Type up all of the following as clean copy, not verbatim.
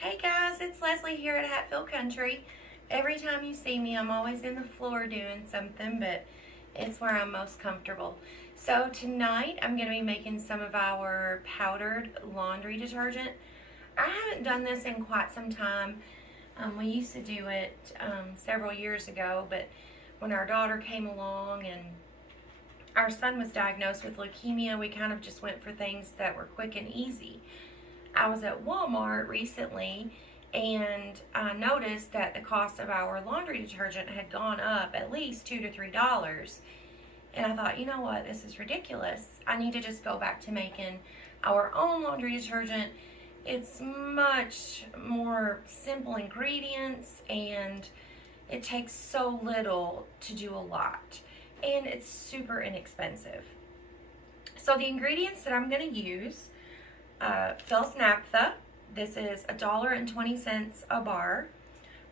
Hey guys, it's Leslie here at Hatfield Country. Every time you see me, I'm always in the floor doing something, but it's where I'm most comfortable. So tonight, I'm going to be making some of our powdered laundry detergent. I haven't done this in quite some time. We used to do it several years ago, but when our daughter came along and our son was diagnosed with leukemia, we kind of just went for things that were quick and easy. I was at Walmart recently and I noticed that the cost of our laundry detergent had gone up at least $2 to $3. And I thought, you know what, this is ridiculous. I need to just go back to making our own laundry detergent. It's much more simple ingredients and it takes so little to do a lot. And it's super inexpensive. So the ingredients that I'm going to use, Phil's naphtha. This is $1.20 a bar.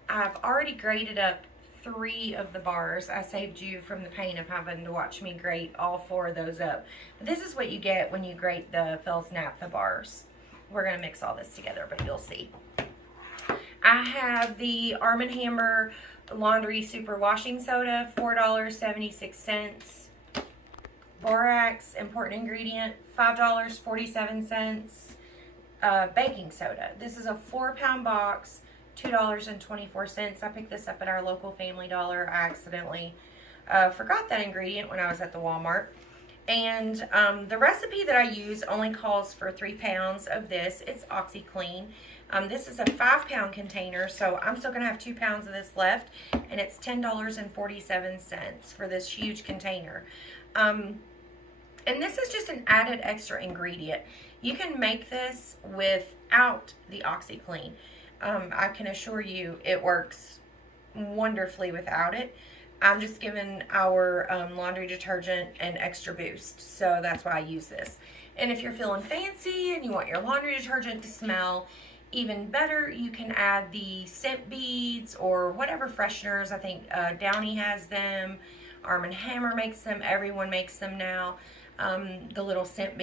I've already grated up 3 of the bars. I saved you from the pain of having to watch me grate all 4 of those up. But this is what you get when you grate the Phil's naphtha bars. We're going to mix all this together, but you'll see. I have the Arm & Hammer Laundry Super Washing Soda, $4.76. Borax, important ingredient, $5.47. Baking soda. This is a 4-pound box, $2.24. I picked this up at our local Family Dollar. I accidentally forgot that ingredient when I was at the Walmart. And the recipe that I use only calls for 3 pounds of this. It's OxyClean. This is a 5-pound container, so I'm still going to have 2 pounds of this left, and it's $10.47 for this huge container. And this is just an added extra ingredient. You can make this without the OxyClean. I can assure you it works wonderfully without it. I'm just giving our laundry detergent an extra boost, so that's why I use this. And if you're feeling fancy and you want your laundry detergent to smell even better, you can add the scent beads or whatever fresheners. I think Downy has them, Arm & Hammer makes them, everyone makes them now. The little scent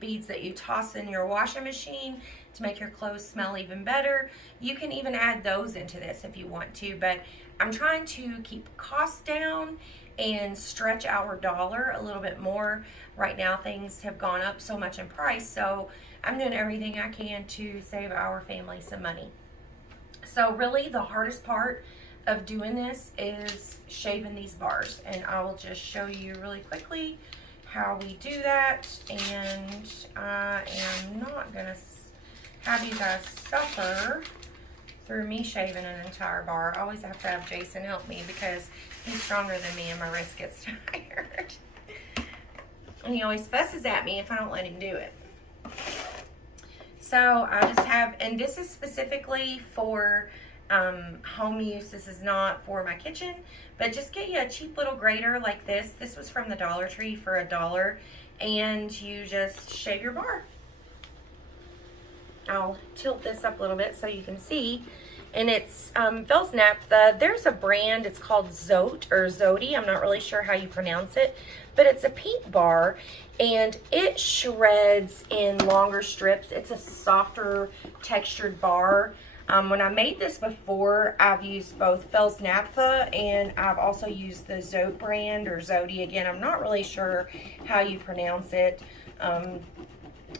beads that you toss in your washing machine to make your clothes smell even better. You can even add those into this if you want to, but I'm trying to keep costs down and stretch our dollar a little bit more. Right now things have gone up so much in price, so I'm doing everything I can to save our family some money. So really the hardest part of doing this is shaving these bars, and I will just show you really quickly how we do that. And I am not gonna have you guys suffer through me shaving an entire bar. I always have to have Jason help me because he's stronger than me and my wrist gets tired. And he always fusses at me if I don't let him do it. So I just have, and this is specifically for home use. This is not for my kitchen, but just get you a cheap little grater like this. This was from the Dollar Tree for $1, and you just shave your bar. I'll tilt this up a little bit so you can see. And it's Phil's naphtha. There's a brand, it's called Zote or Zodi. I'm not really sure how you pronounce it, but it's a pink bar and it shreds in longer strips. It's a softer textured bar. When I made this before, I've used both Phil's naphtha and I've also used the Zote brand or Zodi. Again, I'm not really sure how you pronounce it.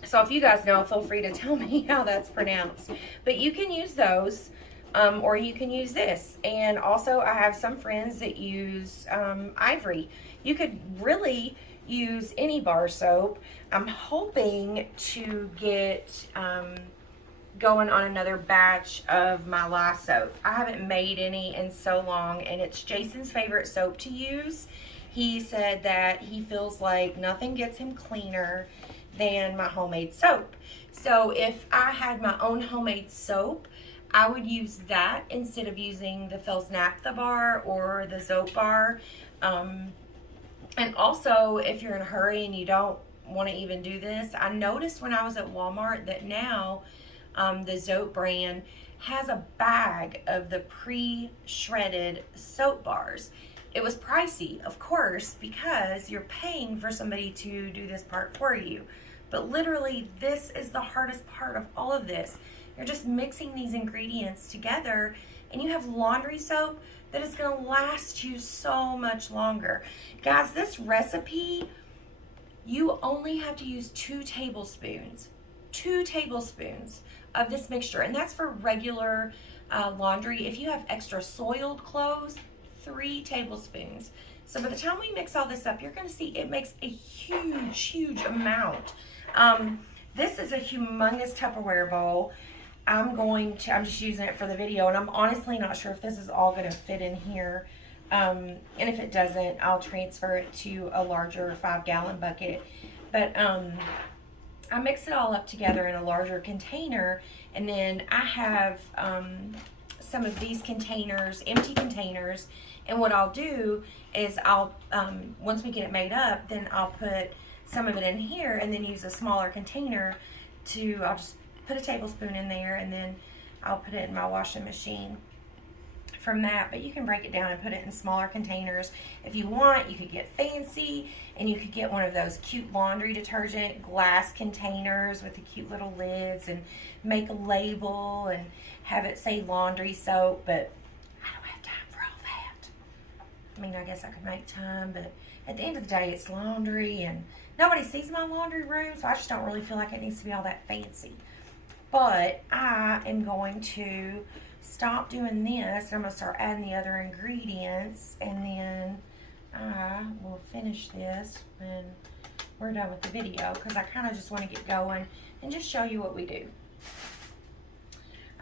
So if you guys know, feel free to tell me how that's pronounced. But you can use those, or you can use this. And also, I have some friends that use Ivory. You could really use any bar soap. I'm hoping to get going on another batch of my lye soap. I haven't made any in so long, and it's Jason's favorite soap to use. He said that he feels like nothing gets him cleaner than my homemade soap. So if I had my own homemade soap, I would use that instead of using the Phil's naphtha bar or the Zote bar. And also, if you're in a hurry and you don't want to even do this, I noticed when I was at Walmart that now the Zote brand has a bag of the pre-shredded soap bars. It was pricey, of course, because you're paying for somebody to do this part for you. But literally, this is the hardest part of all of this. You're just mixing these ingredients together, and you have laundry soap that is going to last you so much longer. Guys, this recipe, you only have to use 2 tablespoons. 2 tablespoons of this mixture, and that's for regular laundry. If you have extra soiled clothes, 3 tablespoons. So by the time we mix all this up, you're going to see it makes a huge amount. This is a humongous Tupperware bowl. I'm just using it for the video, and I'm honestly not sure if this is all going to fit in here. And if it doesn't, I'll transfer it to a larger 5-gallon bucket. But I mix it all up together in a larger container, and then I have some of these containers, empty containers, and what I'll do is I'll, once we get it made up, then I'll put some of it in here and then use a smaller container I'll just put a tablespoon in there, and then I'll put it in my washing machine from that. But you can break it down and put it in smaller containers. If you want, you could get fancy, and you could get one of those cute laundry detergent glass containers with the cute little lids and make a label and have it say laundry soap, but I don't have time for all that. I mean, I guess I could make time, but at the end of the day, it's laundry, and nobody sees my laundry room, so I just don't really feel like it needs to be all that fancy. But I am going to stop doing this, and I'm going to start adding the other ingredients, and then I will finish this when we're done with the video, because I kind of just want to get going and just show you what we do.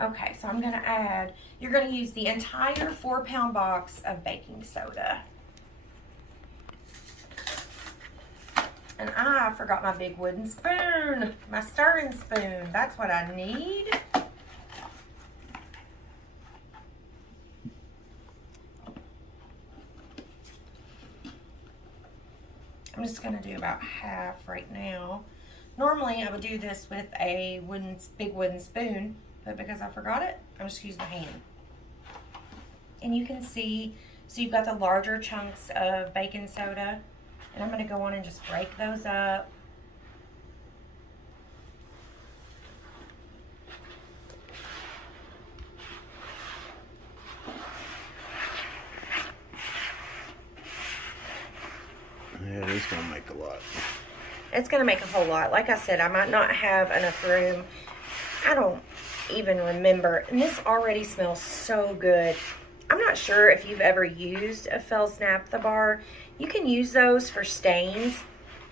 Okay, so I'm going to add, you're going to use the entire 4-pound box of baking soda. And I forgot my big wooden spoon, my stirring spoon. That's what I need. I'm just going to do about half right now. Normally I would do this with a big wooden spoon, but because I forgot it, I'm just using my hand. And you can see, so you've got the larger chunks of baking soda, and I'm going to go on and just break those up. Yeah, it is going to make a lot. It's going to make a whole lot. Like I said, I might not have enough room. I don't even remember. And this already smells so good. I'm not sure if you've ever used a Fels Naphtha bar. You can use those for stains.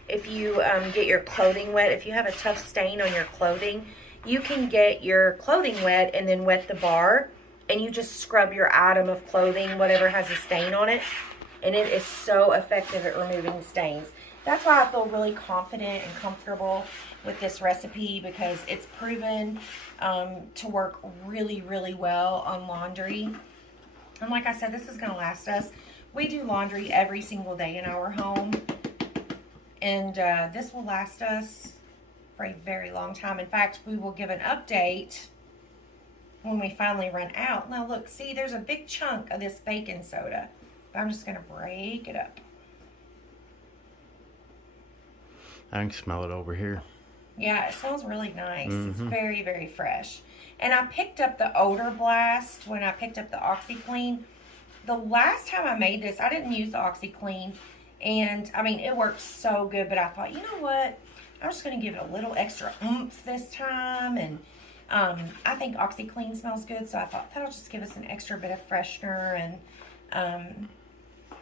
If you get your clothing wet, if you have a tough stain on your clothing, you can get your clothing wet and then wet the bar, and you just scrub your item of clothing, whatever has a stain on it, and it is so effective at removing stains. That's why I feel really confident and comfortable with this recipe, because it's proven to work really well on laundry. And like I said, this is going to last us. We do laundry every single day in our home, and this will last us for a very long time. In fact, we will give an update when we finally run out. Now look, see, there's a big chunk of this baking soda. I'm just going to break it up. I can smell it over here. Yeah, it smells really nice. It's very fresh. And I picked up the Odor Blast when I picked up the OxyClean. The last time I made this, I didn't use the OxyClean. And, I mean, it worked so good. But I thought, you know what? I'm just going to give it a little extra oomph this time. And I think OxyClean smells good. So I thought that'll just give us an extra bit of freshener. And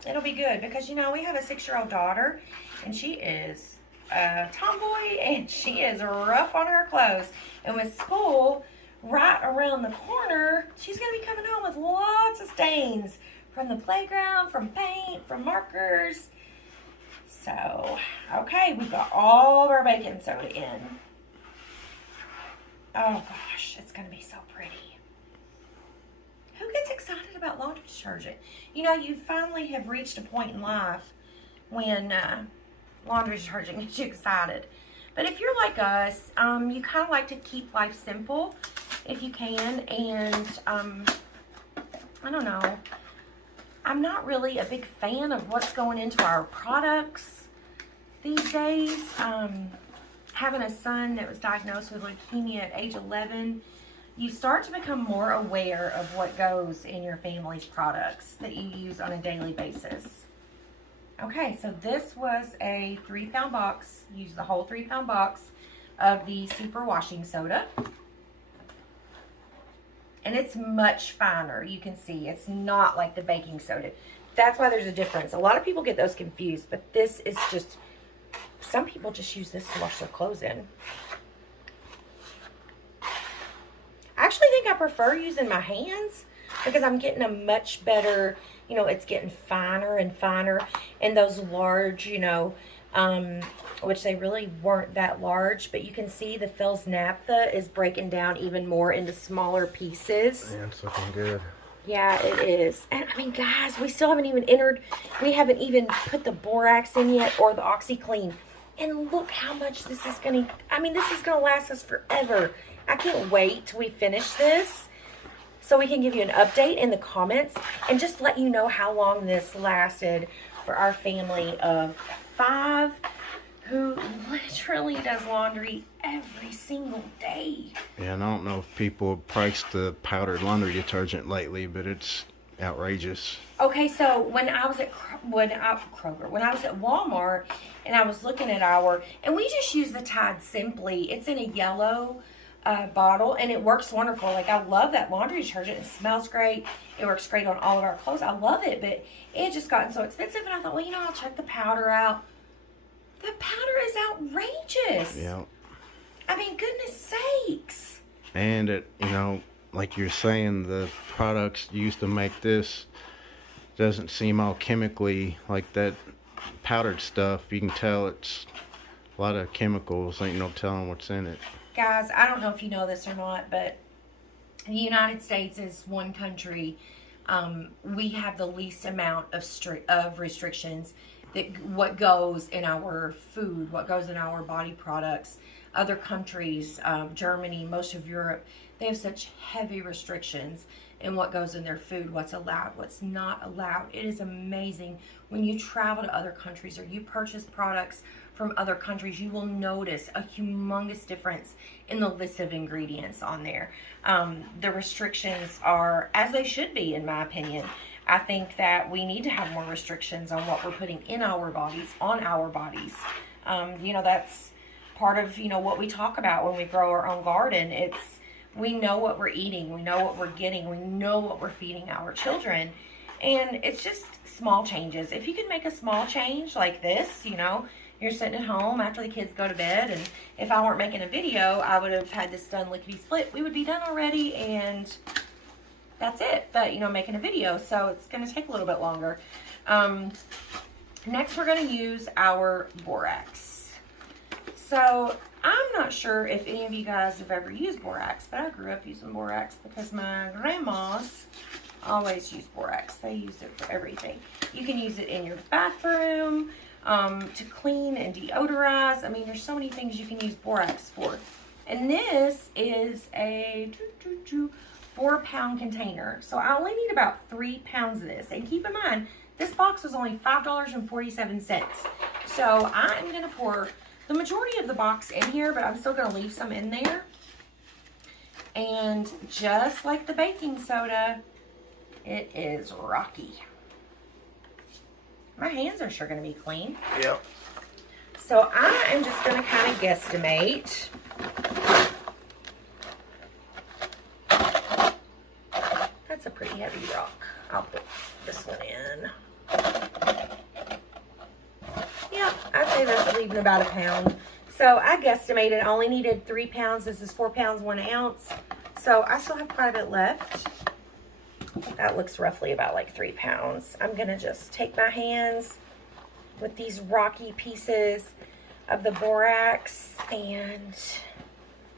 it'll be good. Because, you know, we have a 6-year-old daughter. And she is a tomboy, and she is rough on her clothes. And with school right around the corner, she's going to be coming home with lots of stains from the playground, from paint, from markers. So, okay, we've got all of our baking soda in. Oh gosh, it's going to be so pretty. Who gets excited about laundry detergent? You know, you finally have reached a point in life when laundry detergent gets you excited. But if you're like us, you kind of like to keep life simple if you can. And I don't know, I'm not really a big fan of what's going into our products these days. Having a son that was diagnosed with leukemia at age 11, you start to become more aware of what goes in your family's products that you use on a daily basis. Okay, so this was a 3-pound box. Use the whole 3-pound box of the super washing soda. And it's much finer. You can see it's not like the baking soda. That's why there's a difference. A lot of people get those confused, but this is just, some people just use this to wash their clothes in. I actually think I prefer using my hands because I'm getting a much better, you know, it's getting finer and finer. And those large, you know, which they really weren't that large, but you can see the Phil's naphtha is breaking down even more into smaller pieces. Yeah, it's looking good. Yeah, it is. And I mean, guys, we still haven't even we haven't even put the borax in yet or the OxyClean. And look how much this is going to, I mean, this is going to last us forever. I can't wait till we finish this so we can give you an update in the comments and just let you know how long this lasted for our family of 5 who literally does laundry every single day. Yeah, and I don't know if people priced the powdered laundry detergent lately, but it's outrageous. Okay, so when I was at Kroger, when I was at Walmart and I was looking at and we just use the Tide Simply. It's in a yellow bottle and it works wonderful. Like, I love that laundry detergent. It smells great. It works great on all of our clothes. I love it, but it had just gotten so expensive and I thought, well, you know, I'll check the powder out. The powder is outrageous. Yeah. I mean, goodness sakes. And it, you know, like you're saying, the products used to make this doesn't seem all chemically like that powdered stuff. You can tell it's a lot of chemicals. Ain't no telling what's in it. Guys, I don't know if you know this or not, but the United States is one country. We have the least amount of restrictions that what goes in our food, what goes in our body products. Other countries, Germany, most of Europe, they have such heavy restrictions in what goes in their food, what's allowed, what's not allowed. It is amazing when you travel to other countries or you purchase products from other countries, you will notice a humongous difference in the list of ingredients on there. The restrictions are as they should be, in my opinion. I think that we need to have more restrictions on what we're putting in our bodies, on our bodies. You know, that's part of, you know, what we talk about when we grow our own garden. We know what we're eating, we know what we're getting, we know what we're feeding our children. And it's just small changes. If you can make a small change like this, you know, you're sitting at home after the kids go to bed, and if I weren't making a video, I would have had this done lickety-split. We would be done already, and that's it. But, you know, making a video, so it's going to take a little bit longer. Next, we're going to use our borax. So, I'm not sure if any of you guys have ever used borax, but I grew up using borax because my grandmas always used borax. They used it for everything. You can use it in your bathroom, to clean and deodorize. I mean, there's so many things you can use borax for. And this is a 4-pound container. So I only need about 3 pounds of this. And keep in mind, this box was only $5.47. So I'm going to pour the majority of the box in here, but I'm still going to leave some in there. And just like the baking soda, it is rocky. My hands are sure going to be clean. Yep. So I am just going to kind of guesstimate. That's a pretty heavy rock. I'll put this one in. Yeah, I'd say that's leaving about 1 pound. So I guesstimated I only needed 3 pounds. This is 4 pounds, 1 ounce. So I still have quite a bit left. That looks roughly about like 3 pounds. I'm going to just take my hands with these rocky pieces of the borax and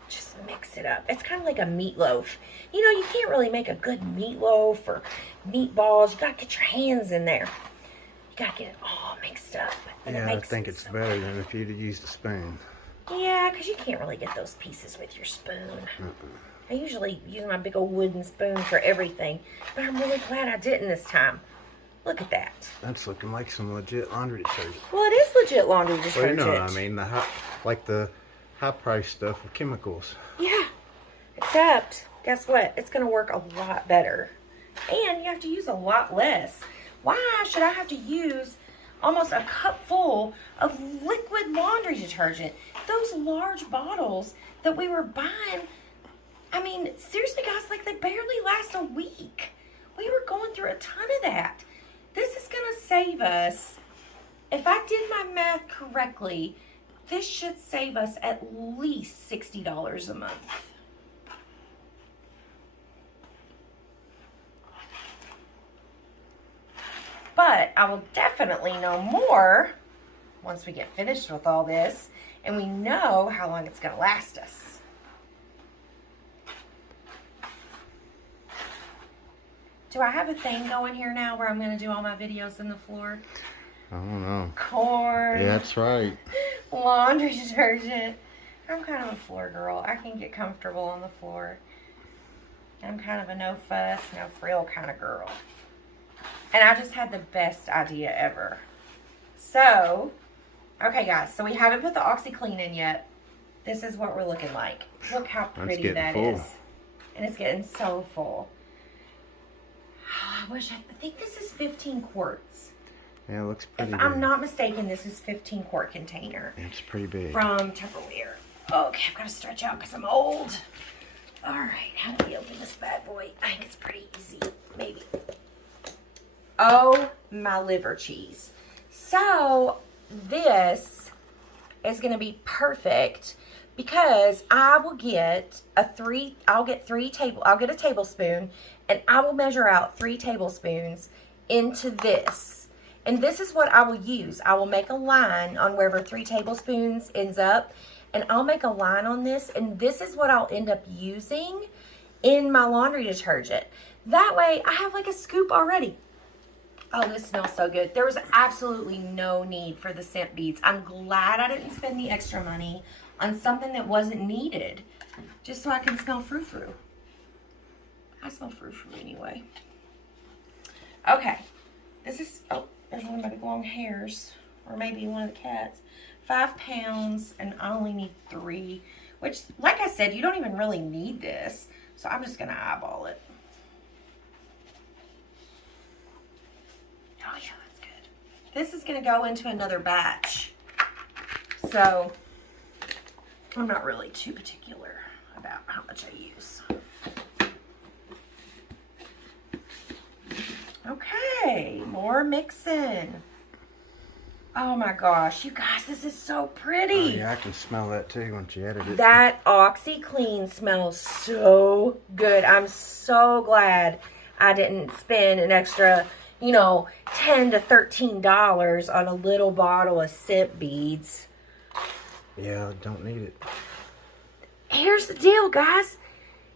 just mix it up. It's kind of like a meatloaf. You know, you can't really make a good meatloaf or meatballs. You got to get your hands in there. You got to get it all mixed up. Yeah, I think it's better than if you'd used a spoon. Yeah, because you can't really get those pieces with your spoon. I usually use my big old wooden spoon for everything, but I'm really glad I didn't this time. Look at that. That's looking like some legit laundry detergent. Well, it is legit laundry detergent. Well, you know what I mean, the high price stuff with chemicals. Yeah, except guess what? It's going to work a lot better. And you have to use a lot less. Why should I have to use almost a cup full of liquid laundry detergent? Those large bottles that we were buying, I mean, seriously, guys, like, they barely last a week. We were going through a ton of that. This is going to save us, if I did my math correctly, this should save us at least $60 a month. But I will definitely know more once we get finished with all this and we know how long it's going to last us. Do I have a thing going here now where I'm going to do all my videos in the floor? I don't know. Corn. Yeah, that's right. Laundry detergent. I'm kind of a floor girl. I can get comfortable on the floor. I'm kind of a no fuss, no frill kind of girl. And I just had the best idea ever. So, okay guys, so we haven't put the OxyClean in yet. This is what we're looking like. Look how pretty that is. And it's getting so full. I think this is 15 quarts. Yeah, it looks pretty If big. I'm not mistaken, this is 15 quart container. It's pretty big. From Tupperware. Okay, I've got to stretch out because I'm old. All right, how do we open this bad boy? I think it's pretty easy, maybe. Oh, my liver cheese. So, this is going to be perfect because I will get I'll get a tablespoon and I will measure out 3 tablespoons into this. And this is what I will use. I will make a line on wherever 3 tablespoons ends up. And I'll make a line on this. And this is what I'll end up using in my laundry detergent. That way, I have like a scoop already. Oh, this smells so good. There was absolutely no need for the scent beads. I'm glad I didn't spend the extra money on something that wasn't needed. Just so I can smell frou-frou. I smell frou-frou anyway. Okay. This is, oh, there's one of my big long hairs. Or maybe one of the cats. 5 pounds, and I only need 3. Which, like I said, you don't even really need this. So I'm just going to eyeball it. Oh, yeah, that's good. This is going to go into another batch. So, I'm not really too particular about how much I use. Okay, more mixing. Oh my gosh, you guys, this is so pretty. Oh, yeah, I can smell that too once you edit it. That OxyClean smells so good. I'm so glad I didn't spend an extra, you know, $10 to $13 on a little bottle of scent beads. Yeah, I don't need it. Here's the deal, guys.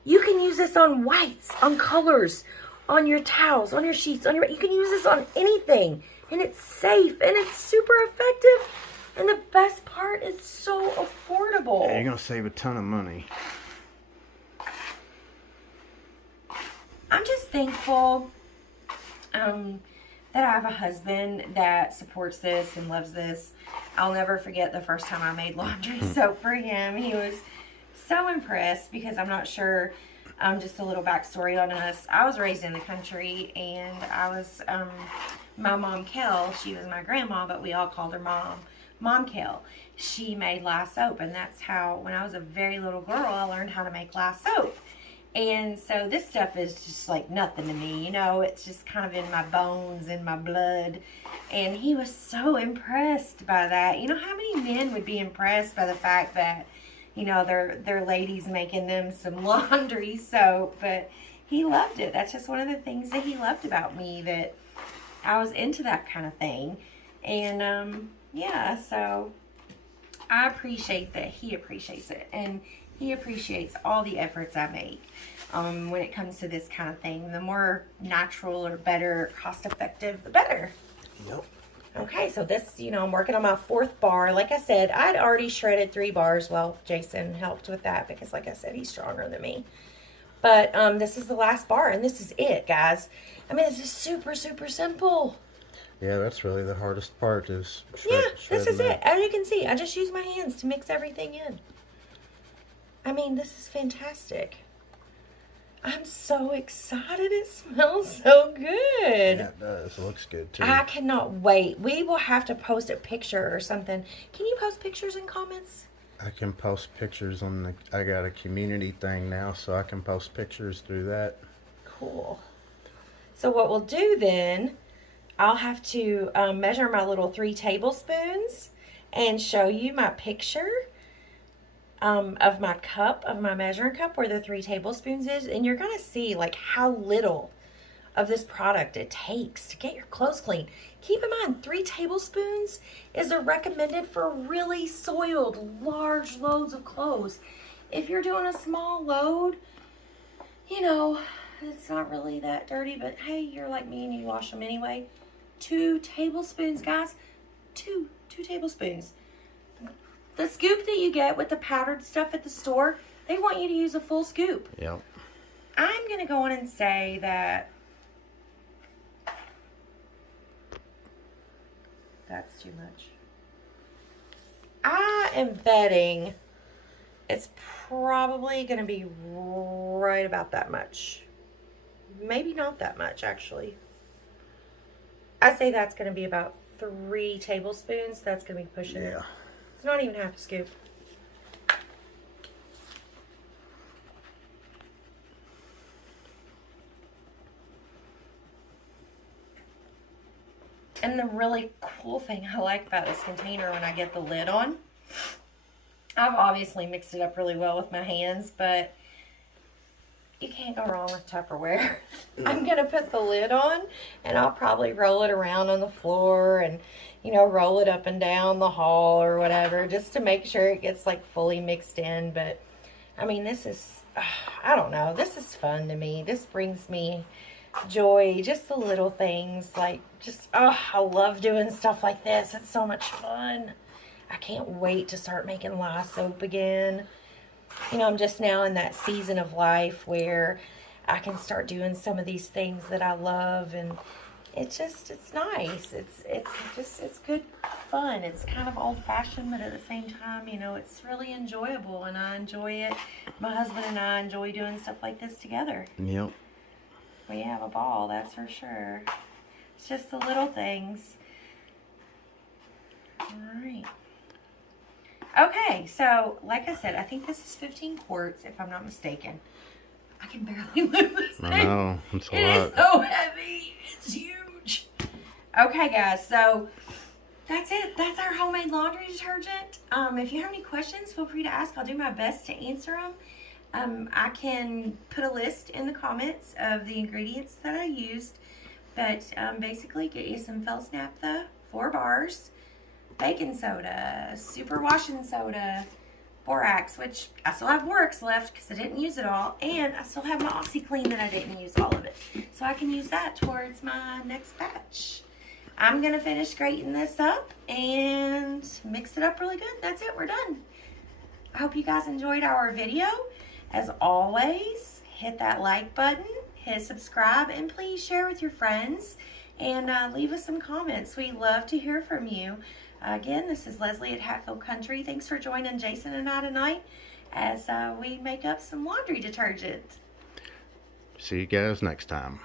You can use this on whites, on colors, on your towels, on your sheets, you can use this on anything. And it's safe, and it's super effective. And the best part, it's so affordable. Yeah, you're going to save a ton of money. I'm just thankful that I have a husband that supports this and loves this. I'll never forget the first time I made laundry soap for him. He was so impressed because I'm not sure, just a little backstory on us. I was raised in the country, and I was, my mom, Kel, she was my grandma, but we all called her Mom. Mom Kel. She made lye soap, and that's how, when I was a very little girl, I learned how to make lye soap. And so this stuff is just like nothing to me, you know, it's just kind of in my bones, in my blood. And he was so impressed by that. You know, how many men would be impressed by the fact that, you know, their ladies making them some laundry soap? But he loved it. That's just one of the things that he loved about me, that I was into that kind of thing. And yeah, so I appreciate that he appreciates it, and he appreciates all the efforts I make when it comes to this kind of thing. The more natural or better, cost effective, the better. Yep. Okay, so this, you know, I'm working on my 4th bar. Like I said, I'd already shredded 3 bars. Well, Jason helped with that because, like I said, he's stronger than me. But this is the last bar, and this is it, guys. I mean, this is super, super simple. Yeah, that's really the hardest part is this is it. As you can see, I just use my hands to mix everything in. I mean, this is fantastic. I'm so excited. It smells so good. Yeah, it does. It looks good too. I cannot wait. We will have to post a picture or something. Can you post pictures in comments? I can post pictures on the. I got a community thing now, so I can post pictures through that. Cool. So what we'll do then, I'll have to measure my little 3 tablespoons and show you my picture of my cup, of my measuring cup, where the 3 tablespoons is, and you're gonna see like how little of this product it takes to get your clothes clean. Keep in mind, 3 tablespoons is recommended for really soiled, large loads of clothes. If you're doing a small load, you know, it's not really that dirty, but hey, you're like me and you wash them anyway. 2 tablespoons, guys. 2 tablespoons. The scoop that you get with the powdered stuff at the store, they want you to use a full scoop. Yep. I'm going to go on and say that that's too much. I am betting it's probably going to be right about that much. Maybe not that much, actually. I say that's going to be about 3 tablespoons. That's going to be pushing it. It's not even half a scoop. And the really cool thing I like about this container when I get the lid on, I've obviously mixed it up really well with my hands, but you can't go wrong with Tupperware. I'm going to put the lid on, and I'll probably roll it around on the floor and, you know, roll it up and down the hall or whatever, just to make sure it gets, like, fully mixed in. But, I mean, this is, I don't know, this is fun to me. This brings me joy, just the little things, like, just, I love doing stuff like this. It's so much fun. I can't wait to start making lye soap again. You know, I'm just now in that season of life where I can start doing some of these things that I love, and it's nice. It's good fun. It's kind of old-fashioned, but at the same time, you know, it's really enjoyable, and I enjoy it. My husband and I enjoy doing stuff like this together. Yep. We have a ball, that's for sure. It's just the little things. All right. Okay, so like I said, I think this is 15 quarts, if I'm not mistaken. I can barely move this thing. I know, it's a lot. It is so heavy. It's huge. Okay, guys, so that's it. That's our homemade laundry detergent. If you have any questions, feel free to ask. I'll do my best to answer them. I can put a list in the comments of the ingredients that I used, but basically get you some Fels naphtha, 4 bars, baking soda, super washing soda, borax, which I still have borax left because I didn't use it all, and I still have my OxyClean that I didn't use all of it, so I can use that towards my next batch. I'm gonna finish grating this up and mix it up really good. That's it, we're done. I hope you guys enjoyed our video. As always, hit that like button, hit subscribe, and please share with your friends, and leave us some comments. We love to hear from you. Again, this is Leslie at Hatfield Country. Thanks for joining Jason and I tonight as we make up some laundry detergent. See you guys next time.